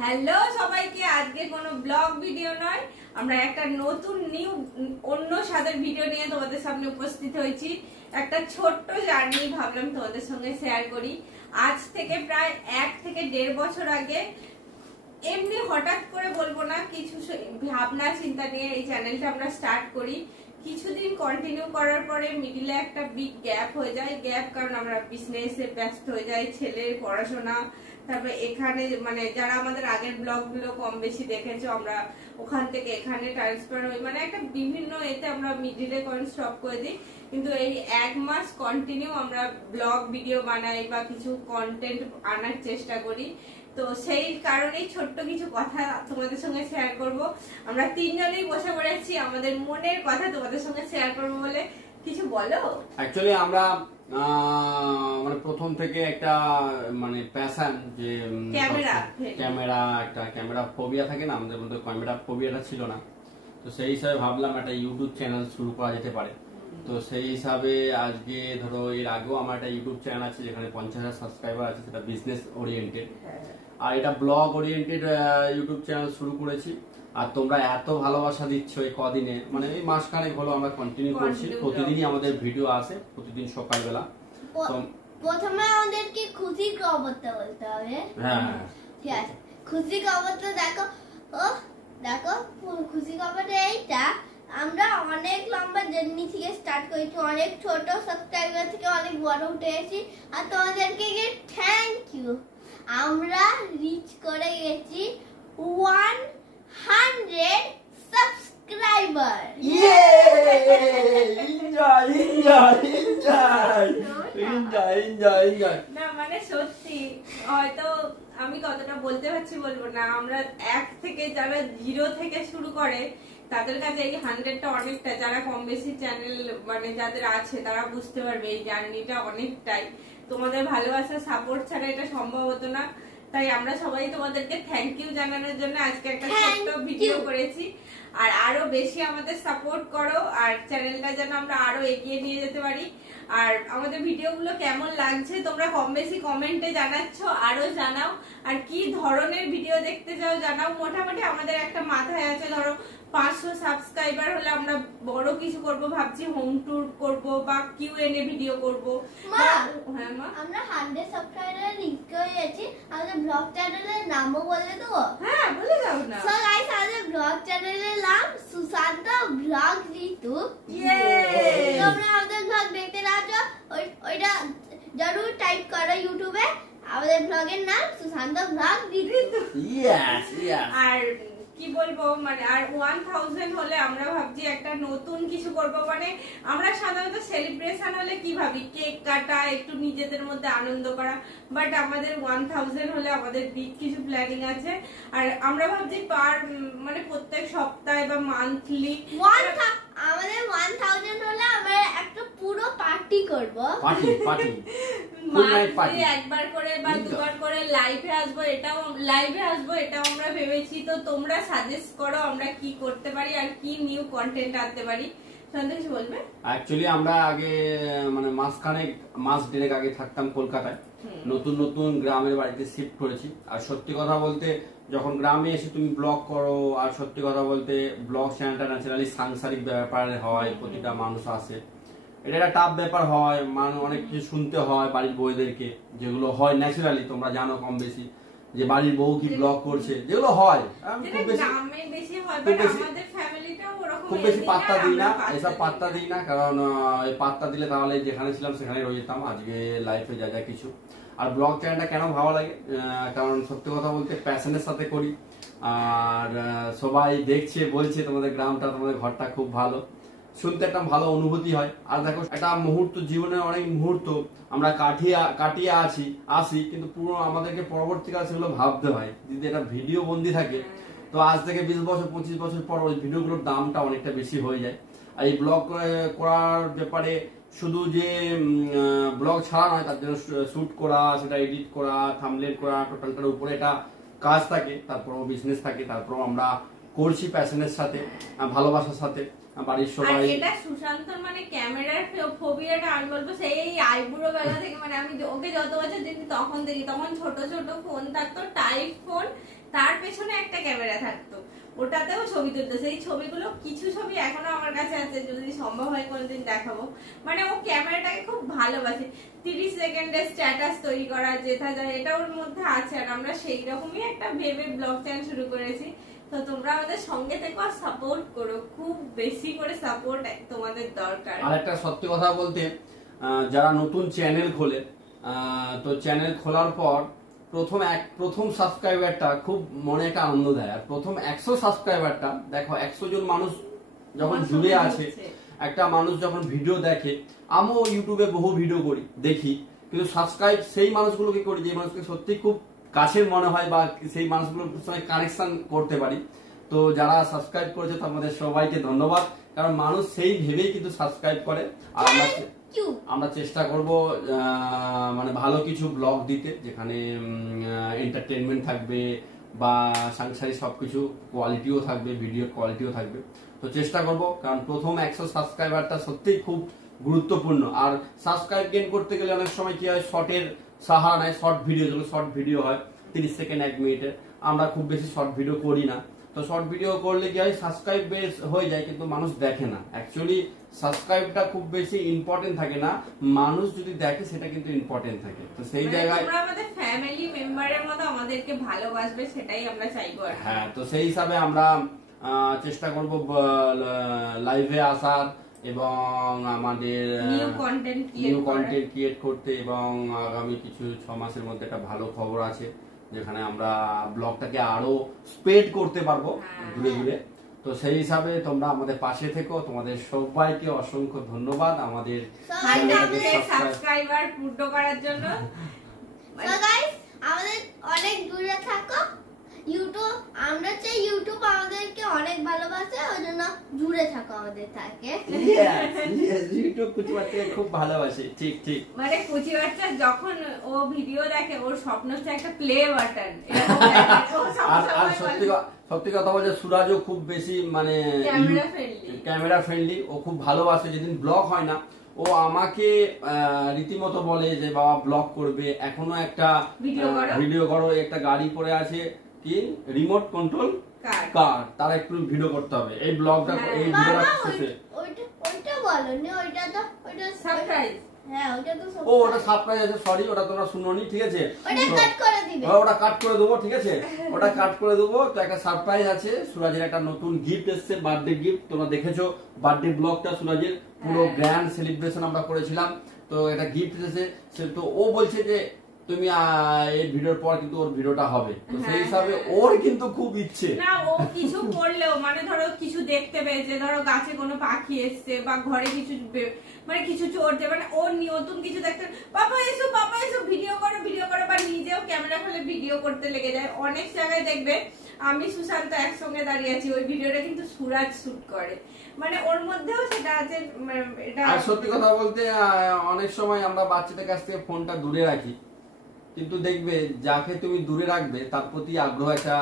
Hello সবাইকে, আজকে কোনো ব্লগ ভিডিও নয়, আমরা একটা নতুন অন্য স্বাদের ভিডিও নিয়ে তোমাদের সামনে উপস্থিত হয়েছি। একটা ছোট্ট জার্নি ভাবলাম তোমাদের সঙ্গে শেয়ার করি। আজ থেকে প্রায় 1 থেকে 1.5 বছর আগে, এমনি হঠাৎ করে বলবো না, কিছু ভাবনা চিন্তা নিয়ে এই চ্যানেলটা আমরা স্টার্ট করি। কিছুদিন কন্টিনিউ করার পরে মিডিলে একটা বিগ গ্যাপ হয়ে যায়। গ্যাপ কারণ আমরা বিজনেসে ব্যস্ত হয়ে যাই, ছেলের পড়াশোনা, তারপরে এখানে মানে যারা আমাদের আগের ব্লগগুলো কম বেশি দেখেছো, আমরা ওখান থেকে এখানে ট্রান্সফার হই, মানে একটা বিভিন্ন এতে আমরা মিডিলে স্টপ করে দিই। কিন্তু এই 1 মাস কন্টিনিউ আমরা ব্লগ ভিডিও বানাই বা কিছু কন্টেন্ট আনার চেষ্টা করি। তো সেই কারণেই ছোট্ট কিছু কথা তোমাদের সঙ্গে শেয়ার করব। আমরা 3 জনেই বসে পড়েছি আমাদের মনের কথা তোমাদের সঙ্গে শেয়ার করব বলে। কিছু বলো। অ্যাকচুয়ালি আমরা মানে প্রথম থেকে একটা মানে প্যাশন, যে ক্যামেরা ফোবিয়া থাকে না, আমাদের মধ্যে ক্যামেরা ফোবিয়াটা ছিল না। তো সেই হিসাবে ভাবলাম একটা ইউটিউব চ্যানেল শুরু করা যেতে পারে। তো সেই হিসাবে আজকে ধরো, এর আগেও আমার একটা ইউটিউব চ্যানেল আছে যেখানে 50,000 সাবস্ক্রাইবার আছে, সেটা বিজনেস ওরিয়েন্টেড। আর এটা ব্লগ ওরিয়েন্টেড ইউটিউব চ্যানেল শুরু করেছি। আর তোমরা এত ভালোবাসা দিচ্ছ এই কদিনে, মানে এই মাসখানেক হলো আমরা কন্টিনিউ করছি। প্রতিদিনই আমাদের ভিডিও আসে, প্রতিদিন সকালবেলা। প্রথমে আমাদেরকে খুশি খবরটা বলতে হবে। হ্যাঁ ঠিক আছে, খুশি খবরটা দেখো। দেখো খুশি খবরটা এইটা, আমরা অনেক লম্বা জার্নি থেকে স্টার্ট করেছি, অনেক ছোট সাবস্ক্রাইবার থেকে অনেক বড় উঠে গেছি। আর তোমাদেরকে থ্যাংক ইউ। আমরা রিচ করে গেছি 100 সাবস্ক্রাইবার। না মানে সত্যি, হয়তো আমি কতটা বলতে পারছি বলবো না। আমরা 1 থেকে যারা 0 থেকে শুরু করে তাদের কাছে এই 100টা অনেকটা। যারা কম বেশি চ্যানেল মানে যাদের আছে তারা বুঝতে পারবে এই জার্নিটা অনেকটাই। তোমাদের ভালোবাসা সাপোর্ট ছাড়া এটা সম্ভব হতো না। তাই আমরা সবাই তোমাদেরকে থ্যাংক ইউ জানানোর জন্য আজকে একটা ছোট্ট ভিডিও করেছি। আর আরো বেশি আমাদের সাপোর্ট করো, আর চ্যানেলটা যেন আমরা আরো এগিয়ে নিয়ে যেতে পারি। আর আমাদের ভিডিওগুলো কেমন লাগছে তোমরা কম বেশি কমেন্টে জানাচ্ছ, আরো জানাও। আর কি ধরনের ভিডিও দেখতে চাও জানাও। মোটামুটি আমাদের একটা মাথায় আছে, ধরো 500 সাবস্ক্রাইবার হলে আমরা বড় কিছু করব ভাবছি, হোম ট্যুর করব বা কিউএনএ ভিডিও করব। হ্যাঁ মা, আমরা 100 সাবস্ক্রাইবার রিচ করে গেছি। আমাদের ব্লগ চ্যানেলের নামও বলে দেবো। হ্যাঁ বলে দাও না। সো গাইস, আমাদের ব্লগ চ্যানেলের নাম সুশান্ত ব্লগ ঋতু। ইয়ে, তোমরা আমাদের ব্লগ দেখতে রাখো, ওইটা জরুর টাইপ করো ইউটিউবে, আমাদের ব্লগের নাম Sushanta blog Ritu. Yes yes. আর কি বলবো, মানে আর 1000 হলে আমরা ভাবছি একটা নতুন কিছু করব। মানে আমরা সাধারণত সেলিব্রেশন হলে কি ভাবি, কেক কাটা, একটু নিজেদের মধ্যে আনন্দ করা। বাট আমাদের 1000 হলে আমাদের বিগ কিছু প্ল্যানিং আছে। আর আমরা ভাবছি মানে প্রত্যেক সপ্তাহে বা মান্থলি আমাদের 1000 হলে আমরা একটা পুরো পার্টি করব। পার্টি একবার করে বা দুবার করে লাইভে আসবো, এটাও আমরা ভেবেছি। তো তোমরা সাজেস্ট করো আমরা কি করতে পারি আর কি নিউ কন্টেন্ট আনতে পারি। সন্দেশ বলবে। অ্যাকচুয়ালি আমরা আগে মানে মাস দেড়েক আগে থাকতাম কলকাতায়। নতুন গ্রামের বাড়িতে শিফট করেছি। আর সত্যি কথা বলতে, যখন গ্রামে এসে তুমি ব্লগ করো, আর সত্যি কথা বলতে ব্লগ চ্যানেলটা ন্যাচারালি সাংসারিক ব্যাপারে হয়, প্রতিটা মানুষ আসে, এটা একটা টাফ ব্যাপার হয়। অনেক কিছু শুনতে হয় বাড়ির বউদেরকে, যেগুলো হয় ন্যাচারালি। তোমরা জানো কম বেশি যে বাড়ির বউ কি ব্লগ করছে, যেগুলো হয়। খুব বেশি পাত্তা দিই না, এসব পাত্তা দিই না। কারণ এই পাত্তা দিলে তাহলে যেখানে ছিলাম সেখানে রয়ে যেতাম। আজকে লাইফে যা কিছু। আর ব্লগ চ্যানেলটা কেন ভালো লাগে, কারণ সত্যি কথা বলতে প্যাশনের সাথে করি। আর সবাই দেখছে, বলছে তোমাদের গ্রামটা, তোমাদের ঘরটা খুব ভালো। শুনতে একটা ভালো অনুভূতি হয়। আর দেখো, একটা মুহূর্ত, জীবনের অনেক মুহূর্ত আমরা কাটিয়ে আসি, কিন্তু পুরো আমাদেরকে পরবর্তীকালে সেগুলো ভাবতে হয়। যদি এটা ভিডিও বন্দি থাকে, তো আজ থেকে 20 বছর 25 বছর পর ওই ভিডিওগুলোর দামটা অনেকটা বেশি হয়ে যায়। আর এই ব্লগ করার ব্যাপারে শুধু যে ব্লগ ছাড়া নয়, তার জন্য শুট করা, সেটা এডিট করা, থাম্বনেল করা, টোটালটার উপরে এটা কাজ থাকে। তারপর বিজনেস থাকে। তারপর আমরা করছি প্যাশনের সাথে, ভালোবাসার সাথে। বাড়ির সবাই, এটা সুশান্তর মানে ক্যামেরার ফোবিয়াটা আমি বলবো সেই আইবুড়ো বেলা থেকে। মানে আমি ওকে যত বছর দেখি তখন ছোট ছোট ফোন থাকতো, টাইপ ফোন। তার ক্যামেরা থাকতো, ওটাতেও ছবি তুলতো। সেই ছবিগুলো কিছু ছবি এখনো আমার কাছে আছে, যদি সম্ভব হয় কোনদিন দেখাবো। মানে ও ক্যামেরাটাকে খুব ভালোবাসে, 30 সেকেন্ডের স্ট্যাটাস তৈরি করা যেটা যায় এটা ওর মধ্যে আছে। আর আমরা সেই রকমই একটা ভেবে ব্লগ চ্যানেল শুরু করেছি। তো তোমরা আমাদের সঙ্গে থেকো আর সাপোর্ট করো, খুব বেশি করে সাপোর্ট তোমাদের দরকার। আর একটা সত্যি কথা বলতে, যারা নতুন চ্যানেল খোলে, তো চ্যানেল খোলার পর প্রথম সাবস্ক্রাইবারটা খুব মনে একটা আনন্দ দেয়। আর প্রথম 100 সাবস্ক্রাইবারটা দেখো, 100 জন মানুষ যখন জুড়ে আছে, একটা মানুষ যখন ভিডিও দেখে, আমিও ইউটিউবে বহু ভিডিও করি দেখি, কিন্তু সাবস্ক্রাইব সেই মানুষগুলোকে করি যে মানুষকে সত্যি খুব কাছের মনে হয় বা সেই মানুষগুলোর সঙ্গে কানেকশন করতে পারি। তো যারা সাবস্ক্রাইব করেছে তাদের সবাইকে ধন্যবাদ, কারণ মানুষ সেই ভেবেই কিন্তু সাবস্ক্রাইব করে। আর আমরা চেষ্টা করব মানে ভালো কিছু ব্লগ দিতে, যেখানে এন্টারটেনমেন্ট থাকবে বা সাংসারিক সবকিছু কোয়ালিটিও থাকবে, ভিডিও কোয়ালিটিও থাকবে। তো চেষ্টা করব, কারণ প্রথম 100 সাবস্ক্রাইবারটা সত্যিই খুব গুরুত্বপূর্ণ। আর সাবস্ক্রাইব গেইন করতে গেলে অনেক সময় কি হয়, শর্টের সাহারা নেয়, শর্ট ভিডিও, যেগুলো শর্ট ভিডিও হয় 30 সেকেন্ড 1 মিনিটের, আমরা খুব বেশি শর্ট ভিডিও করি না। তো শর্ট ভিডিও করলে কি হয়, সাবস্ক্রাইব বেস হয়ে যায় কিন্তু মানুষ দেখে না। অ্যাকচুয়ালি সাবস্ক্রাইবটা খুব বেশি ইম্পর্টেন্ট থাকে না, মানুষ যদি দেখে সেটা কিন্তু ইম্পর্টেন্ট থাকে। তো সেই জায়গায় তোমরা আমাদের ফ্যামিলি মেম্বারের মতো আমাদেরকে ভালোবাসবে, সেটাই আমরা চাইবো। হ্যাঁ, তো সেই হিসাবে আমরা চেষ্টা করব লাইভে আসার এবং আমাদের নিউ কন্টেন্ট ক্রিয়েট করতে, এবং আগামী কিছু 6 মাসের মধ্যে একটা ভালো খবর আছে, যেখানে আমরা ব্লগটাকে আরো স্প্রেড করতে পারবো ঘুরে ঘুরে। তো সেই হিসাবে তোমরা আমাদের পাশে থেকো। তোমাদের সবাইকে অসংখ্য ধন্যবাদ আমাদের সাবস্ক্রাইবার পূর্ণ করার জন্য। আমাদের অনেক দূরে থাকো, ইউটিউব আমরা চাই ইউটিউব আমাদেরকে অনেক ভালোবাসে, ওই জন্য দূরে থাকো আমাদের থেকে। ইউটিউব কুচি বাচ্চাকে খুব ভালোবাসে। ঠিক ঠিক, মানে কুচি বাচ্চা যখন ও ভিডিও দেখে, ওর স্বপ্ন হচ্ছে একটা প্লে বাটন। আর সত্যি কথা বলছে, সুরাজও খুব বেশি মানে ক্যামেরা ফ্রেন্ডলি, ও খুব ভালোবাসে। যেদিন ব্লগ হয় না, ও আমাকে রীতিমতো বলে যে বাবা ব্লগ করবে, এখনো একটা ভিডিও করো, একটা গাড়ি পরে আছে কি রিমোট কন্ট্রোল কার, তারা একটু ভিডিও করতে হবে এই ব্লগটা, এই ভিডিওটা শেষে। ওইটা বলনি, ওইটা তো ওইটা সারপ্রাইজ। হ্যাঁ, ওইটা তো ও ওটা সারপ্রাইজ আছে, সরি ওটা তোমরা শুনোনি, ঠিক আছে? ওটা কাট করে দিবে, ওটা কাট করে দেবো, ঠিক আছে? ওটা কাট করে দেবো। তো একটা সারপ্রাইজ আছে, সুরাজের একটা নতুন গিফট এসেছে, বার্থডে গিফট। তোমরা দেখেছো বার্থডে ব্লগটা, সুরাজের পুরো গ্র্যান্ড সেলিব্রেশন আমরা করেছিলাম। তো একটা গিফট এসেছে, তো ও বলছে যে তুমি এই ভিডিওর পর কিন্তু ওর ভিডিওটা হবে। তো সেই হিসাবে ওর কিন্তু খুব ইচ্ছে না, ও কিছু করলেও মানে ধরো কিছু দেখতে পেয়েছে, ধরো গাছে কোনো পাখি এসছে বা ঘরে কিছু মানে কিছু চড়ছে, মানে ওর নতুন কিছু দেখতে, পাপা এসো ভিডিও করো, বা নিজেও ক্যামেরা ফেলে ভিডিও করতে লেগে যায়। অনেক জায়গায় দেখবে আমি সুশান্ত একসঙ্গে দাঁড়িয়ে আছি, ওই ভিডিওটা কিন্তু সুরাজ শুট করে। মানে ওর মধ্যেও সেটা আছে। আর সত্যি কথা বলতে, অনেক সময় আমরা বাচ্চাদের কাছ থেকে ফোনটা দূরে রাখি, কিন্তু দেখবে যাকে তুমি দূরে রাখবে তার প্রতি আগ্রহ একটা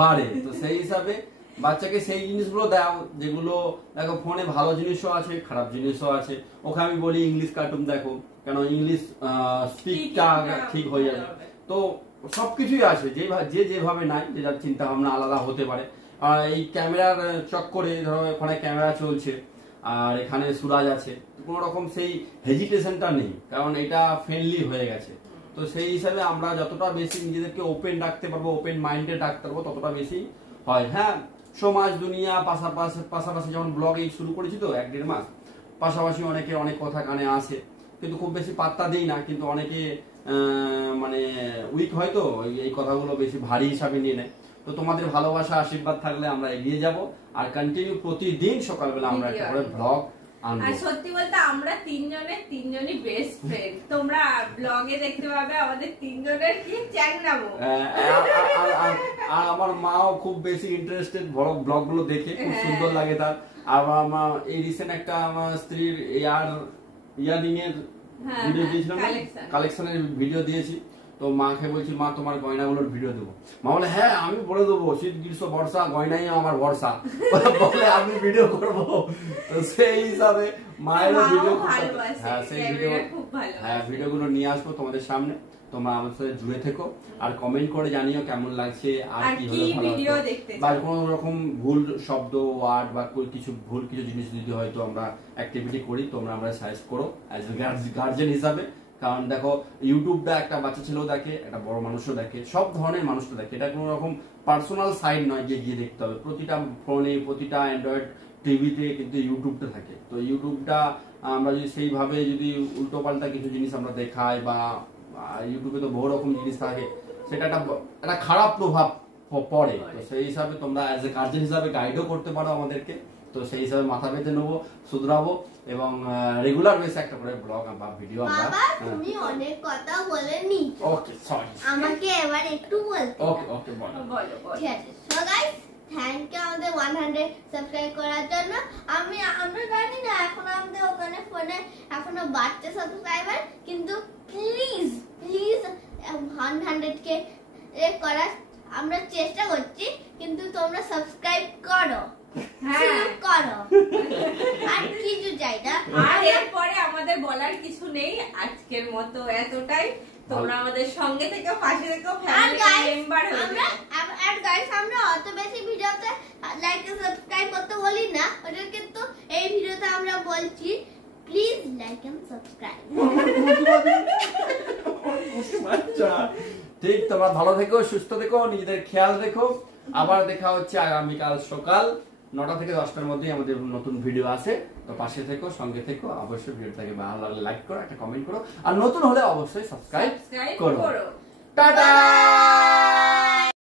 বাড়ে। তো সেই হিসাবে বাচ্চাকে সেই জিনিসগুলো দাও, যেগুলো দেখো ফোনে ভালো জিনিসও আছে, খারাপ জিনিসও আছে। ওকে আমি বলি ইংলিশ কার্টুন দেখো, কেন ইংলিশ স্পিকটা ঠিক হয়ে যাবে। তো সবকিছুই আছে, যে যেভাবে নাই, যে যার চিন্তা ভাবনা আলাদা হতে পারে। আর এই ক্যামেরার চক্করে ধরো ওখানে ক্যামেরা চলছে আর এখানে সুরাজ আছে, কোনো রকম সেই হেজিটেশনটা নেই, কারণ এটা ফ্রেন্ডলি হয়ে গেছে। তো সেই হিসাবে আমরা যতটা বেশি নিজেদেরকে ওপেন রাখতে পারবো, ওপেন মাইন্ডে রাখতে পারবো, ততটা বেশি হয়। হ্যাঁ, সমাজ দুনিয়া পাশাপাশি যেমন ব্লগ এই শুরু করেছি তো 1-1.5 মাস, পাশাপাশি অনেকে অনেক কথা কানে আসে, কিন্তু খুব বেশি পাত্তা দিই না। কিন্তু অনেকে মানে উইক হয়, তো এই কথাগুলো বেশি ভারী হিসাবে নিয়ে নেয়। তো তোমাদের ভালোবাসা আশীর্বাদ থাকলে আমরা এগিয়ে যাব, আর কন্টিনিউ প্রতিদিন সকালবেলা আমরা একটা করে ব্লগ। আর সত্যি বলতে আমরা তিনজনই বেস্ট ফ্রেন্ড। তোমরা ব্লগে দেখতে পাবে আমাদের তিনজনের কি চ্যাংরামো। আর আমার মাও খুব বেশি ইন্টারেস্টেড ব্লগ গুলো দেখে, খুব সুন্দর লাগে তার। আর আমার এই রিসেন্ট একটা আমার স্ত্রীর ইয়ারিং এর ভিডিও দিয়েছিলাম, কালেকশনের ভিডিও দিয়েছি। তো মাকে বলছি, মা তোমার গয়নাগুলোর ভিডিও দেবো। মা বলে হ্যাঁ আমি বলে দেবো, শীত গ্রীষ্ম বর্ষা গয়নাই আমার ভরসা, বলে আমি ভিডিও করবো। তো সেই হিসাবে মায়েরও ভিডিও, হ্যাঁ সেই ভিডিও, হ্যাঁ ভিডিওগুলো নিয়ে আসবো তোমাদের সামনে। তো তোমরা আমাদের সাথে জুড়ে থেকো আর কমেন্ট করে জানিও কেমন লাগছে আর কি কি ভিডিও দেখতে বা কোনো রকম ভুল শব্দ ওয়ার্ড বা কিছু জিনিস যদি হয়তো আমরা অ্যাক্টিভিটি করি তোমরা আমরা সাজেস্ট করো অ্যাজ এ গার্জেন হিসাবে। কারণ দেখো ইউটিউবটা একটা বাচ্চা ছেলেও দেখে, একটা বড় মানুষও দেখে, সব ধরনের মানুষ তো দেখে। এটা কোনো রকম পার্সোনাল সাইড নয় যে গিয়ে দেখতে হবে। প্রতিটা ফোনে, প্রতিটা অ্যান্ড্রয়েড টিভিতে কিন্তু ইউটিউবটা থাকে। তো ইউটিউবটা আমরা যদি সেইভাবে যদি উল্টো পাল্টা কিছু জিনিস আমরা দেখাই বা ইউটিউবে তো বহু রকম জিনিস থাকে, সেটা একটা খারাপ প্রভাব পড়ে। তো সেই হিসাবে তোমরা অ্যাজ এ গার্জেন হিসাবে গাইডও করতে পারো আমাদেরকে। তো সেই হিসাবে মাথা পেতে নেবো, শুধরাবো এবং রেগুলার বেসে একটা করে ব্লগ বা ভিডিও আমরা। বাবা তুমি অনেক কথা বলেনি, ওকে সরি, আমাকে এবার একটু বলতে। ওকে ওকে বলো বলো ঠিক আছে। সো গাইস থ্যাংক ইউ আমাদের 100 সাবস্ক্রাইব করার জন্য। আমরা জানি না এখন আমাদের ওখানে ফোনে এখনো বাড়ছে সাবস্ক্রাইবার, কিন্তু প্লিজ 100 কে করার আমরা চেষ্টা করছি, কিন্তু তোমরা সাবস্ক্রাইব করো। হ্যাঁ করো, আর কিছু চাই না। আর এরপরে আমাদের বলার কিছু নেই, আজকের মতো এতটাই। তোমরা আমাদের সঙ্গে থেকে পাশে থেকে ফ্যামিলি মেম্বার হয়ে আমরা অত বেশি ভিডিওতে লাইক ও সাবস্ক্রাইব করতে বলি না, ওটা কিন্তু এই ভিডিওতে আমরা বলছি প্লিজ লাইক এন্ড সাবস্ক্রাইব। ঠিক, তোমরা ভালো থেকো, সুস্থ থেকো, নিজেদের খেয়াল রেখো। আবার দেখা হচ্ছে আগামীকাল সকাল 9টা থেকে 10টার মধ্যে আমাদের নতুন ভিডিও আছে। তো পাশে থেকো, সঙ্গে থেকো। অবশ্যই ভিডিওটাকে ভালো লাগলে লাইক করো, একটা কমেন্ট করো, আর নতুন হলে অবশ্যই সাবস্ক্রাইব করো। টাটা।